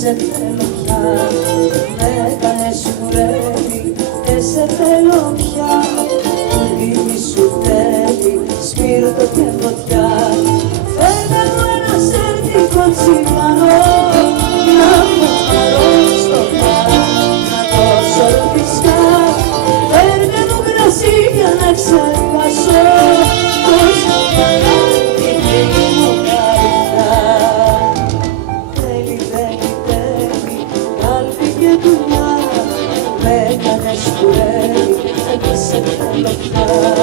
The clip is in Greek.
σε θέλω πια. Με έκανες κουρέλι και σε θέλω πια. Μη σου θέλει σπίρτο και φωτιά. Φέρτε μου ένα σερτικό τσιγάρο να φωναρώ στο χάρι, να δώσω ρουφισκά. Φέρτε μου κρασί για να ξεχάσω πως χαρά τη φίλη μου καρδιά. Θέλει, θέλει, θέλει κάλπη και δουλειά. Με έκανες κουρέλι και σε θέλω πια.